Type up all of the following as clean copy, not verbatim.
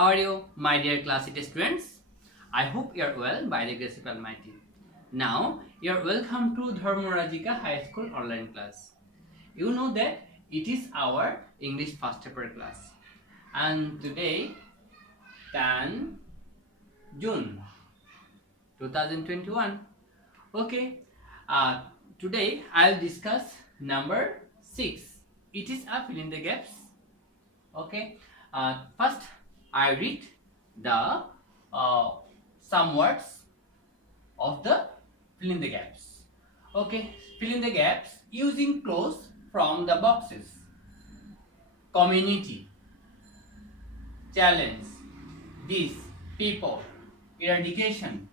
How are you, my dear class 8 students? I hope you are well by the grace of Almighty. Now, you are welcome to Dharmarajika High School online class. You know that it is our English first paper class. And today, 10 June 2021. Okay, today I'll discuss number 6. It is a fill in the gaps. Okay, first I read the some words of the fill in the gaps. Okay, fill in the gaps using clues from the boxes. Community, challenge, these, people, eradication,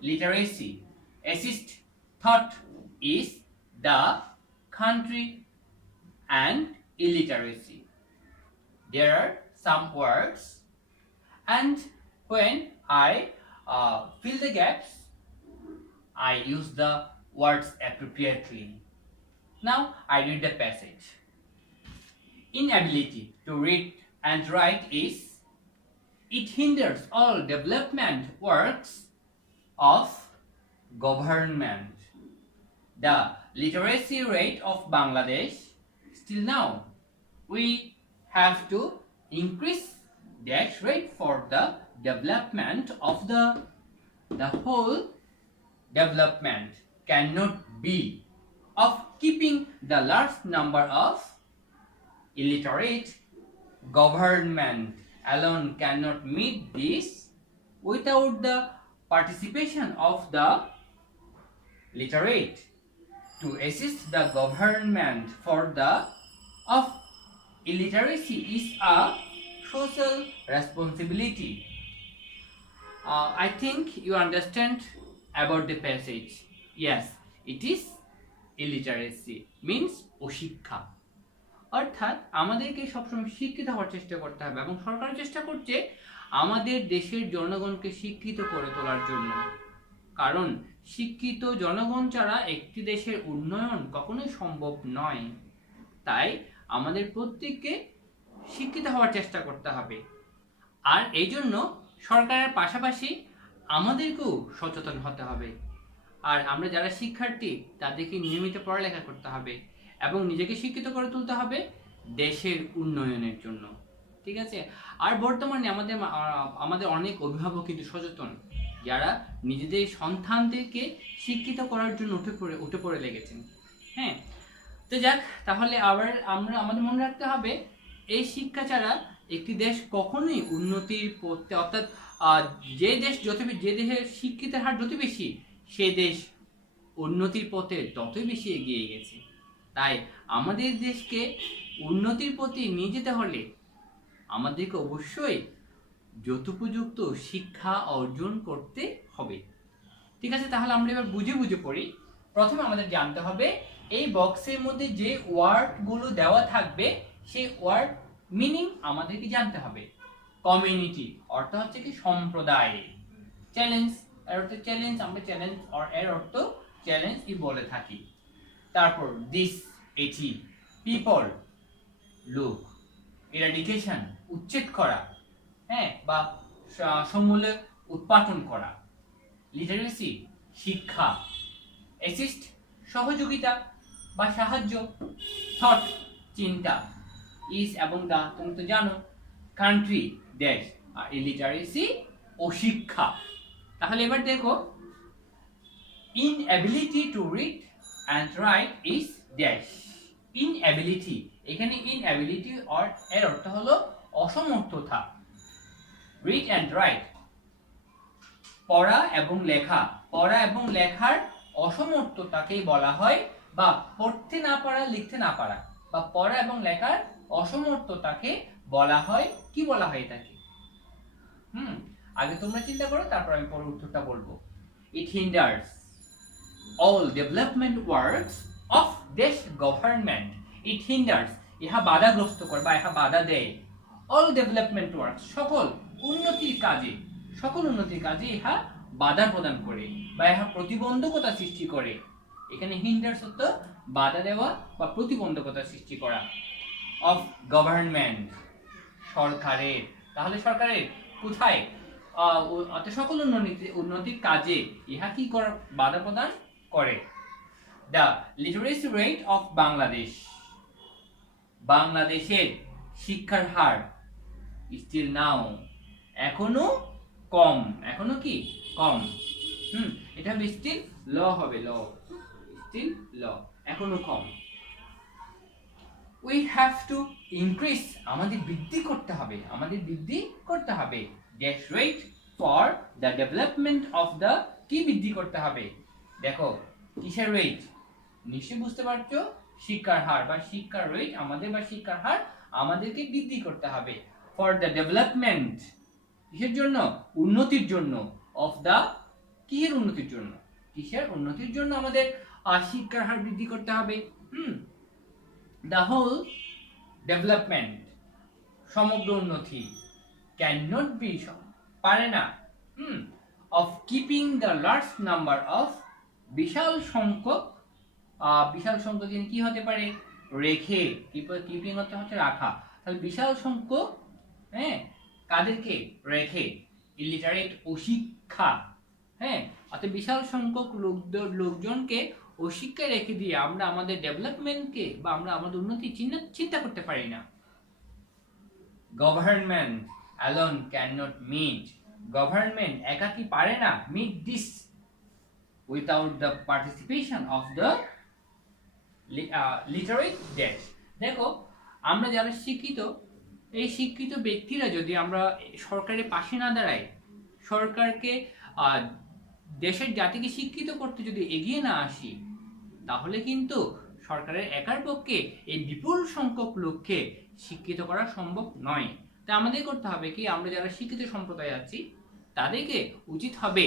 literacy, assist, thought, is, the, country, and illiteracy. There are some words, and when I fill the gaps, I use the words appropriately. Now I read the passage. Inability to read and write is, it hinders all development works of government. The literacy rate of Bangladesh, still now, we have to increase that rate for the development of the whole development cannot be of keeping the large number of illiterate. Government alone cannot meet this without the participation of the literate. To assist the government for the of illiteracy is a social responsibility. I think you understand about the passage. Yes, it is illiteracy means অশিক্ষা। অর্থাৎ আমাদেরকে সবসময় শিক্ষিত হওয়ার চেষ্টা করতে হবে এবং সরকার চেষ্টা করছে আমাদের দেশের জনগণকে শিক্ষিত করে তোলার জন্য। কারণ শিক্ষিত জনগণ ছাড়া একটি দেশের উন্নয়ন কখনোই সম্ভব নয়। তাই আমাদের প্রত্যেককে শিক্ষিত হওয়ার চেষ্টা করতে হবে। আর এই জন্য সরকারের পাশাপাশি আমাদেরকেও সচেতন হতে হবে। আর আমরা যারা শিক্ষার্থী তাদেরকে নিয়মিত পড়ালেখা করতে হবে এবং নিজেকে শিক্ষিত করে তুলতে হবে দেশের উন্নয়নের জন্য। ঠিক আছে? আর বর্তমানে আমাদের অনেক অভিভাবক কিন্তু সচেতন, যারা নিজেদের সন্তানদেরকে শিক্ষিত করার জন্য উঠে পড়ে লেগেছেন। হ্যাঁ, তো যাক, তাহলে আবার আমাদের মনে রাখতে হবে এই শিক্ষা ছাড়া একটি দেশ কখনোই উন্নতির পথে, অর্থাৎ যে দেশের শিক্ষিতের হার যত বেশি সে দেশ উন্নতির পথে ততই বেশি এগিয়ে গেছে। তাই আমাদের দেশকে উন্নতির পথে নিয়ে যেতে হলে আমাদেরকে অবশ্যই যথোপযুক্ত শিক্ষা অর্জন করতে হবে। ঠিক আছে, তাহলে আমরা এবার বুঝে পড়ি। প্রথমে আমাদের জানতে হবে এই বক্সের মধ্যে যে ওয়ার্ডগুলো দেওয়া থাকবে সেই ওয়ার্ড মিনিং আমাদেরকে জানতে হবে। কমিউনিটি অর্থ হচ্ছে কি সম্প্রদায়। চ্যালেঞ্জ এর অর্থ চ্যালেঞ্জ, আমরা চ্যালেঞ্জ এর অর্থ চ্যালেঞ্জই বলে থাকি। তারপর দিস এটি, পিপল লোক, এরাডিকেশন উচ্ছেদ করা, হ্যাঁ, বা সমূলে উৎপাটন করা, লিটারেসি শিক্ষা, অ্যাসিস্ট সহযোগিতা বা সাহায্য, থট চিন্তা, ইজ এবং দা তুমি তো জানো, কান্ট্রি দেশ, আর ইলিটারেসি অশিক্ষা। তাহলে এবার দেখো, inability to read and right is dash. Inability, এখানে ইনএবিলিটি এর অর্থ হলো অসমর্থতা। রিড অ্যান্ড রাইট পড়া এবং লেখা, পড়া এবং লেখার অসমর্থতাকেই বলা হয়, বা পড়তে না পারা লিখতে না পারা, বা পড়া এবং লেখার অসমর্থতাকে বলা হয়, কি বলা হয় এটাকে? আগে তোমরা চিন্তা করো, তারপর আমি পরে উত্তরটা বলবো। It hinders all development works of দেশ গভর্নমেন্ট। ইট হিন্ডার্স, ইহা বাধাগ্রস্ত করে বা ইহা বাধা দেয়। all development works সকল উন্নতির কাজে ইহা বাধা প্রদান করে বা ইহা প্রতিবন্ধকতা সৃষ্টি করে। এখানে হিন্ডার্স অর্থ বাধা দেওয়া বা প্রতিবন্ধকতা সৃষ্টি করা। অফ গভর্নমেন্ট সরকারের, তাহলে সরকারের কোথায় অর্থাৎ সকল উন্নতির কাজে ইহা কি করে বাধা প্রদান করে। The literacy rate of Bangladesh, বাংলাদেশের শিক্ষার হার স্টিল নাও, এখনো কম, এখনো কি কম। এটা হবে স্টিল ল হবে, ল স্টিল ল, এখনো কম। উই হ্যাভ টু ইনক্রিজ, আমাদের বৃদ্ধি করতে হবে, আমাদের বৃদ্ধি করতে হবে dash rate for the development of the, কি বৃদ্ধি করতে হবে দেখো কিসের রেট, নিশ্চয়ই বুঝতে পারছো শিক্ষার হার বা শিক্ষার রেট আমাদের বা শিক্ষার হার আমাদেরকে বৃদ্ধি করতে হবে ফর দ্য ডেভেলপমেন্ট, কিসের জন্য, উন্নতির জন্য, অফ দ্য, কিসের উন্নতির জন্য, কিসের উন্নতির জন্য আমাদের শিক্ষার হার বৃদ্ধি করতে হবে। দ্য হোল ডেভেলপমেন্ট, সমগ্র উন্নতি, ক্যান নট বি, পারে না, of keeping the large number of, বিশাল সংখ্যক, বিশাল সংখ্যক কি হতে পারে, রেখে, কিপিং হচ্ছে রাখা, তাহলে বিশাল সংখ্যক, হ্যাঁ কাদেরকে রেখে, ইলিটারেট অশিক্ষা, হ্যাঁ অর্থাৎ বিশাল সংখ্যক লোকজনকে অশিক্ষায় রেখে দিয়ে আমরা আমাদের ডেভেলপমেন্টকে বা আমরা আমাদের উন্নতি চিন্তা করতে পারি না। Government alone can not meet, government একা কি পারে না, meet this without the participation of the literate date. দেখো আমরা যারা শিক্ষিত, এই শিক্ষিত ব্যক্তিরা যদি আমরা সরকারের পাশে না দাঁড়াই, সরকারকে দেশের জাতিকে শিক্ষিত করতে যদি এগিয়ে না আসি, তাহলে কিন্তু সরকারের একার পক্ষে এই বিপুল সংখ্যক লোককে শিক্ষিত করা সম্ভব নয়। তাই আমাদের করতে হবে কি, আমরা যারা শিক্ষিত সম্প্রদায় আছি তাদেরকে উচিত হবে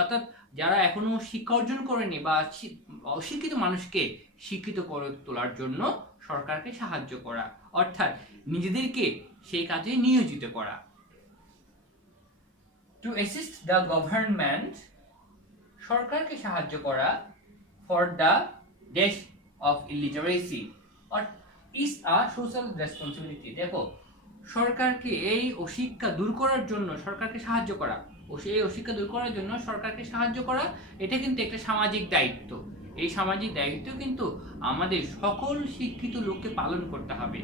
অর্থাৎ যারা এখনো শিক্ষা অর্জন করেনি বা অশিক্ষিত মানুষকে শিক্ষিত করে তোলার জন্য সরকারকে সাহায্য করা, অর্থাৎ নিজেদেরকে সেই কাজে নিয়োজিত করা। টু অ্যাসিস্ট দ্য গভর্নমেন্ট, সরকারকে সাহায্য করা, for the death of illiteracy is a social responsibility. দেখো সরকারকে এই অশিক্ষা দূর করার জন্য সরকারকে সাহায্য করা, এই অশিক্ষা দূর করার জন্য সরকারকে সাহায্য করা, এটা কিন্তু একটা সামাজিক দায়িত্ব। এই সামাজিক দায়িত্ব কিন্তু আমাদের সকল শিক্ষিত লোককে পালন করতে হবে।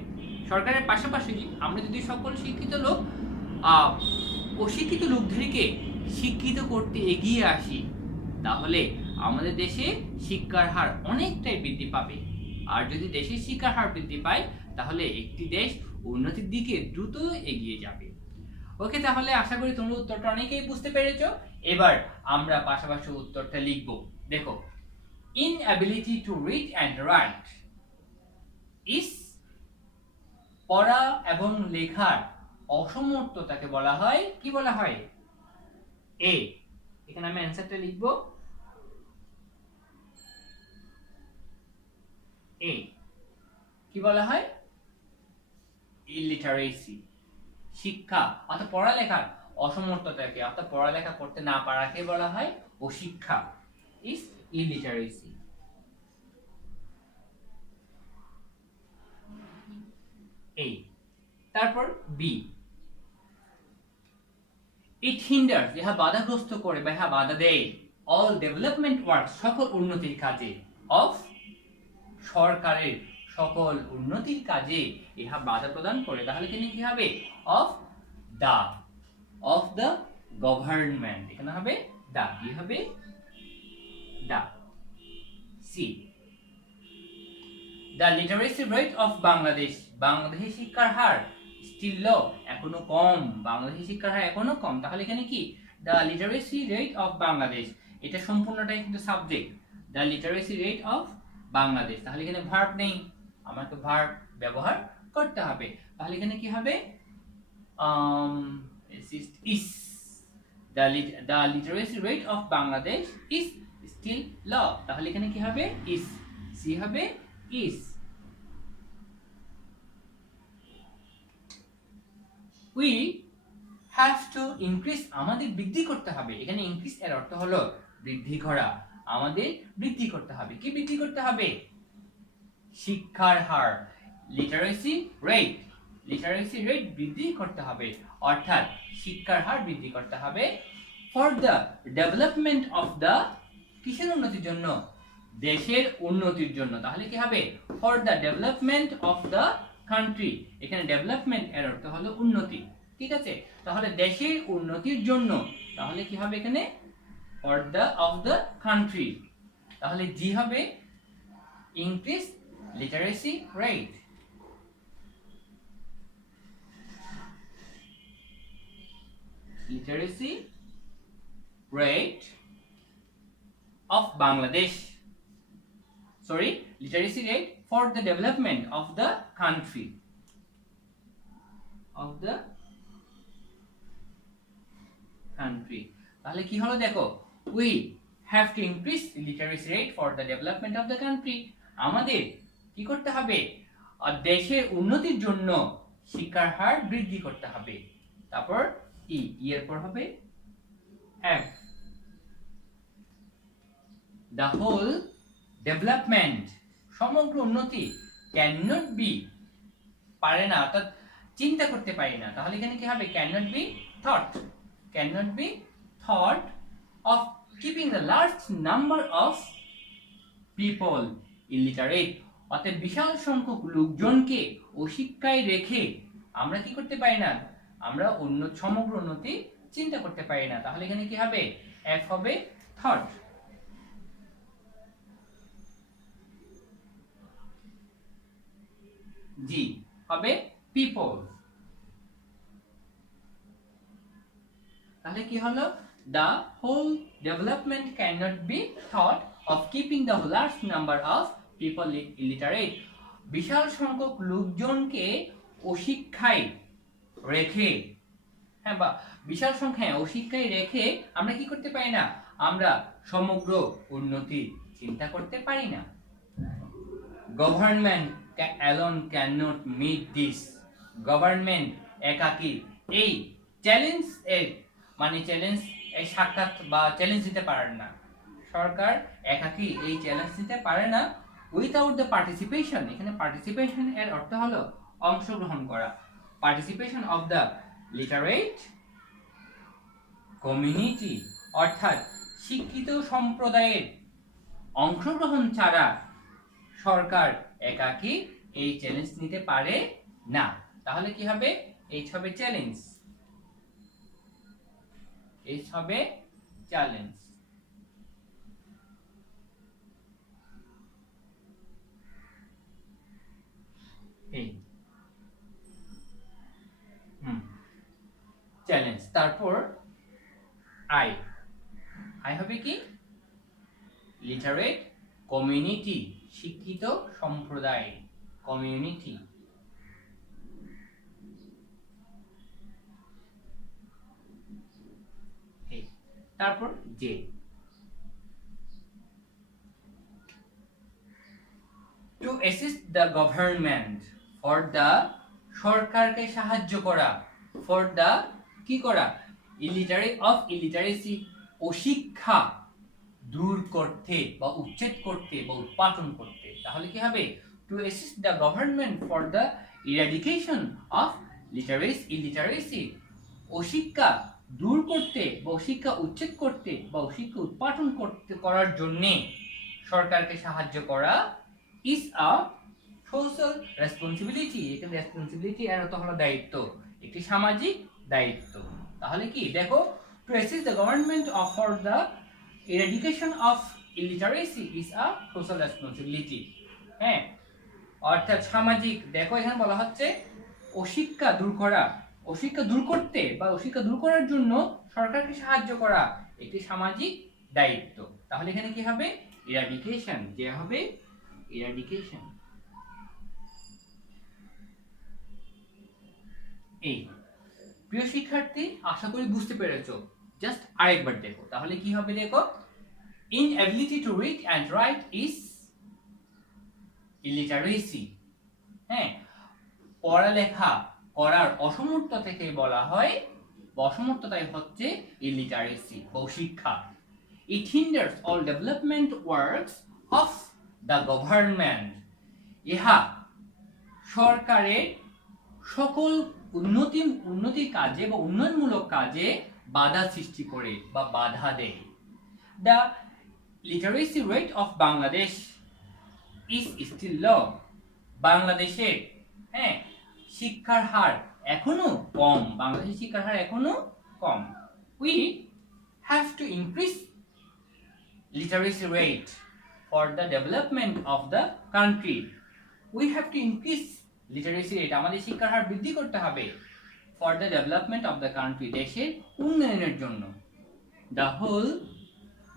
সরকারের পাশাপাশি আমরা যদি সকল শিক্ষিত লোক অশিক্ষিত লোকদেরকে শিক্ষিত করতে এগিয়ে আসি, তাহলে আমাদের দেশে শিক্ষার হার অনেকটাই বৃদ্ধি পাবে। আর যদি দেশের শিক্ষার হার বৃদ্ধি পায়, তাহলে একটি দেশ উন্নতির দিকে দ্রুত এগিয়ে যাবে। ওকে, তাহলে আশা করি তোমরা উত্তরটা অনেকেই বুঝতে পেরেছো। এবার আমরা পাশাপাশি উত্তরটা লিখব। দেখো, inability to read and right is, পড়া এবং লেখার অসমর্থতাকে বলা হয়, কি বলা হয়, এ। এখানে আমি অ্যানসারটা লিখব এ, কি বলা হয়, ইলিটারেসি। শিক্ষা অর্থাৎ পড়ালেখার অসমর্থতাকে অর্থাৎ পড়ালেখা করতে না পারাকে বলা হয় অশিক্ষা, ইজ ইলিটারেসি। এই তারপর বি, ইট হিন্ডার্স, ইহা বাধাগ্রস্ত করে বা ইহা বাধা দেয়, অল ডেভেলপমেন্ট ওয়ার্ক, সকল উন্নতির কাজে, অফ, সরকারের সকল উন্নতির কাজে ইহা বাধা প্রদান করে। তাহলে এখানে কি হবে, অফ দ্য গভর্নমেন্ট, এখানে হবে দা, কি হবে দা। C, the literacy rate of Bangladesh, বাংলাদেশের শিক্ষার হার স্টিল লো, এখনো কম, বাংলাদেশের শিক্ষার হার এখনো কম। তাহলে এখানে কি, the literacy rate of Bangladesh, এটা সম্পূর্ণটাই কিন্তু subject, the literacy rate of Bangladesh. তাহলে এখানে ভার্ব নেই, আমাকে ভার্ব ব্যবহার করতে হবে। তাহলে এখানে কি হবে, is, the literacy rate of Bangladesh is still low। তাহলে এখানে কি হবে, is, সি হবে is। we have to increase, আমাদের বৃদ্ধি করতে হবে। এখানে increase এর অর্থ হলো বৃদ্ধি করা, আমাদের বৃদ্ধি করতে হবে। কি বৃদ্ধি করতে হবে, শিক্ষার হার, লিটারেসি রেট, লিটারেসি রেট বৃদ্ধি করতে হবে, অর্থাৎ শিক্ষার হার বৃদ্ধি করতে হবে for the development of the, কিসের উন্নতির জন্য? দেশের উন্নতির জন্য। তাহলে কি হবে? For the development of the country. এখানে ডেভেলপমেন্ট এর অর্থ হলো উন্নতি, ঠিক আছে? তাহলে দেশের উন্নতির জন্য, তাহলে কি হবে এখানে? For the of the country. তাহলে জি হবে increase literacy rate. literacy rate of Bangladesh, literacy rate for the development of the country, তাহলে কি হলো দেখো, we have to increase literacy rate for the development of the country, আমাদের কি করতে হবে? দেশের উন্নতির জন্য শিক্ষার হার বৃদ্ধি করতে হবে। তারপর এর পর হবে F, the whole development, সমগ্র উন্নতি cannot be, পারে না, অর্থাৎ চিন্তা করতে পারি না। তাহলে এখানে কি হবে? cannot be thought of keeping the large number of people illiterate, অর্থাৎ বিশাল সংখ্যক লোকজনকে অশিক্ষায় রেখে আমরা কি করতে পারি না? আমরা সমগ্র উন্নতি চিন্তা করতে পারি না। তাহলে এখানে কি হবে? এফ হবে থট। জি হবে পিপল। তাহলে কি হলো? the whole development cannot be thought of keeping the large number of people illiterate, বিশাল সংখ্যক লোকজনকে অশিক্ষায় রেখে, হ্যাঁ, বা বিশাল সংখ্যায় অশিক্ষায় রেখে আমরা কি করতে পারি না? আমরা সমগ্র উন্নতি চিন্তা করতে পারি না। Government alone cannot meet this, government একাকী এই চ্যালেঞ্জ এর মানে চ্যালেঞ্জ এই সাক্ষাৎ বা চ্যালেঞ্জ দিতে পারে না। সরকার একাকী এই চ্যালেঞ্জ দিতে পারে না উইথাউট দ্য পার্টিসিপেশন। এখানে পার্টিসিপেশন এর অর্থ হলো অংশগ্রহণ করা। Participation of the literate community, অর্থাৎ শিক্ষিত সম্প্রদায়ের অংশগ্রহণ ছাড়া সরকার একাকী এই চ্যালেঞ্জ নিতে পারে না। তাহলে কি হবে? এইচ হবে চ্যালেঞ্জ, এইচ হবে চ্যালেঞ্জ। চ্যালেঞ্জ। তারপর আই হবে কি? লিটারেট কমিউনিটি, শিক্ষিত সম্প্রদায়, কমিউনিটি। তারপর J, two assist the government, for the, সরকারকে সাহায্য করা, ফর দ্য কি করা? ইলিটারেসি, অশিক্ষা দূর করতে বা উচ্ছেদ করতে বা উৎপাদন করতে। তাহলে কি হবে? To assist the government for the eradication of illiteracy, অশিক্ষা দূর করতে বা অশিক্ষা উচ্ছেদ করতে বা অশিক্ষা উৎপাদন করার জন্য সরকারকে সাহায্য করা ইজ আ সোশ্যাল রেসপন্সিবিলিটি। এখানে রেসপন্সিবিলিটি এর অর্থ হলো দায়িত্ব, একটি সামাজিক দায়িত্ব। তাহলে কি দেখো, two assist the government for the eradication of illiteracy is a social responsibility, হ্যাঁ, অর্থাৎ সামাজিক। দেখো এখানে বলা হচ্ছে অশিক্ষা দূর করা, অশিক্ষা দূর করতে বা অশিক্ষা দূর করার জন্য সরকারকে সাহায্য করা একটি সামাজিক দায়িত্ব। তাহলে এখানে কি হবে? এরাডিকেশন, যে হবে এরাডিকেশন। এই প্রিয় শিক্ষার্থী, আশা করি বুঝতে পেরেছো। জাস্ট আরেকবার দেখো, তাহলে কি হবে দেখো, inability to read and write is illiteracy, হ্যাঁ, পড়ালেখা করার অসমর্থতা থেকে বলা হয়, অসমর্থতাই হচ্ছে illiteracy বা শিক্ষা। it hinders all development works of the government, ইহা সরকারের সকল উন্নতির কাজে বা উন্নয়নমূলক কাজে বাধা সৃষ্টি করে বা বাধা দেয়। The literacy rate of Bangladesh is still low. বাংলাদেশে শিক্ষার হার এখনো কম, বাংলাদেশের শিক্ষার হার এখনো কম। We have to increase literacy rate for the development of the country. We have to increase literacy rate, আমাদের শিক্ষার হার বৃদ্ধি করতে হবে for the development of the country, দেশের উন্নয়নের জন্য। The whole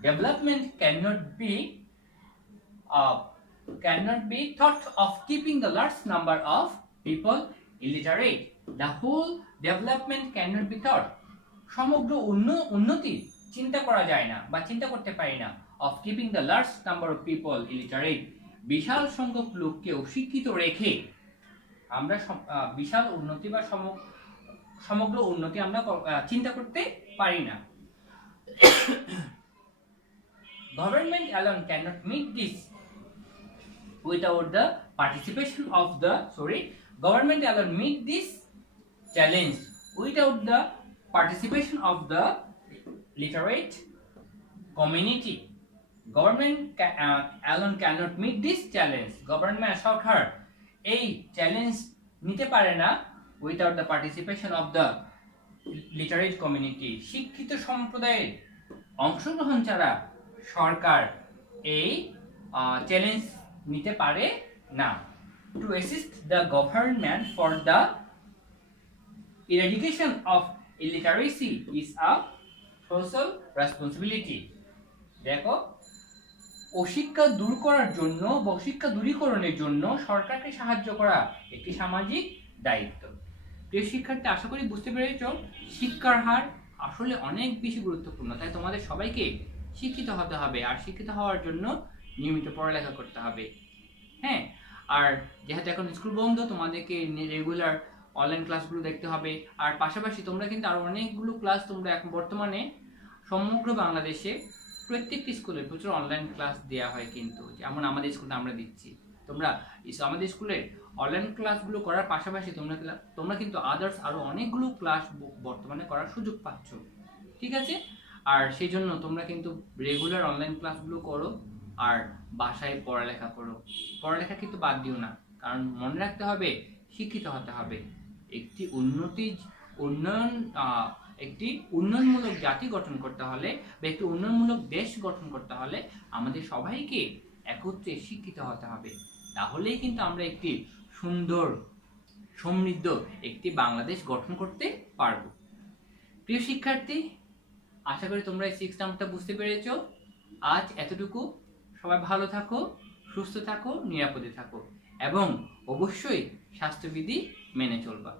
development cannot be thought of keeping the large number of people illiterate. The whole development cannot be thought, সমগ্র উন্নতি চিন্তা করা যায় না বা চিন্তা করতে পারি না of keeping the large number of people illiterate, বিশাল সংখ্যক লোককে অশিক্ষিত রেখে আমরা বিশাল উন্নতি বা সমগ্র উন্নতি আমরা চিন্তা করতে পারি না। Government alone cannot meet this without the participation of the government alone meet this challenge without the participation of the literate community. Government alone cannot meet this challenge. Government সরকার এই চ্যালেঞ্জ নিতে পারে না without the participation of the literate community. শিক্ষিত সম্প্রদায়ের অংশগ্রহণ ছাড়া সরকার এই challenge নিতে পারে না। To assist the government for the eradication of illiteracy is a social responsibility. দেখো, অশিক্ষা দূর করার জন্য বা অশিক্ষা দূরীকরণের জন্য সরকারকে সাহায্য করা একটি সামাজিক দায়িত্ব। প্রিয় শিক্ষার্থী, আশা করি বুঝতে পেরেছ শিক্ষার হার আসলে অনেক বেশি গুরুত্বপূর্ণ। তাই তোমাদের সবাইকে শিক্ষিত হতে হবে, আর শিক্ষিত হওয়ার জন্য নিয়মিত পড়ালেখা করতে হবে। হ্যাঁ, আর যেহেতু এখন স্কুল বন্ধ, তোমাদেরকে রেগুলার অনলাইন ক্লাসগুলো দেখতে হবে। আর পাশাপাশি তোমরা কিন্তু আরো অনেকগুলো ক্লাস তোমরা এখন বর্তমানে সমগ্র বাংলাদেশে প্রত্যেকটি স্কুলে প্রচুর অনলাইন ক্লাস দেওয়া হয়, কিন্তু যেমন আমাদের স্কুলে আমরা দিচ্ছি। তোমরা আমাদের স্কুলে অনলাইন ক্লাসগুলো করার পাশাপাশি তোমরা কিন্তু আদার্স আরো অনেকগুলো ক্লাস বর্তমানে করার সুযোগ পাচ্ছ, ঠিক আছে? আর সেই জন্য তোমরা কিন্তু রেগুলার অনলাইন ক্লাসগুলো করো আর বাসায় পড়ালেখা করো। পড়ালেখা কিন্তু বাদ দিও না, কারণ মনে রাখতে হবে শিক্ষিত হতে হবে। একটি উন্নয়নমূলক জাতি গঠন করতে হলে বা একটি উন্নয়নমূলক দেশ গঠন করতে হলে আমাদের সবাইকে একত্রে শিক্ষিত হতে হবে। তাহলেই কিন্তু আমরা একটি সুন্দর সমৃদ্ধ একটি বাংলাদেশ গঠন করতে পারবো। প্রিয় শিক্ষার্থী, আশা করি তোমরা এই 6 টার্মটা বুঝতে পেরেছো। আজ এতটুকু। সবাই ভালো থাকো, সুস্থ থাকো, নিরাপদে থাকো এবং অবশ্যই স্বাস্থ্যবিধি মেনে চলবা।